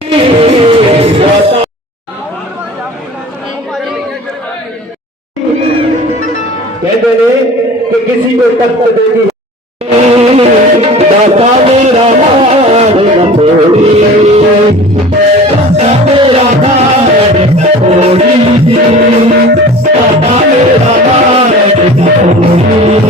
कहते ने कि किसी को तख्त देगी दाता मेरा मान थोड़ी मेरा मान थोड़ी दाता मेरा मान थोड़ी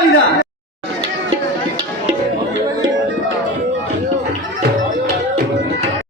realidad.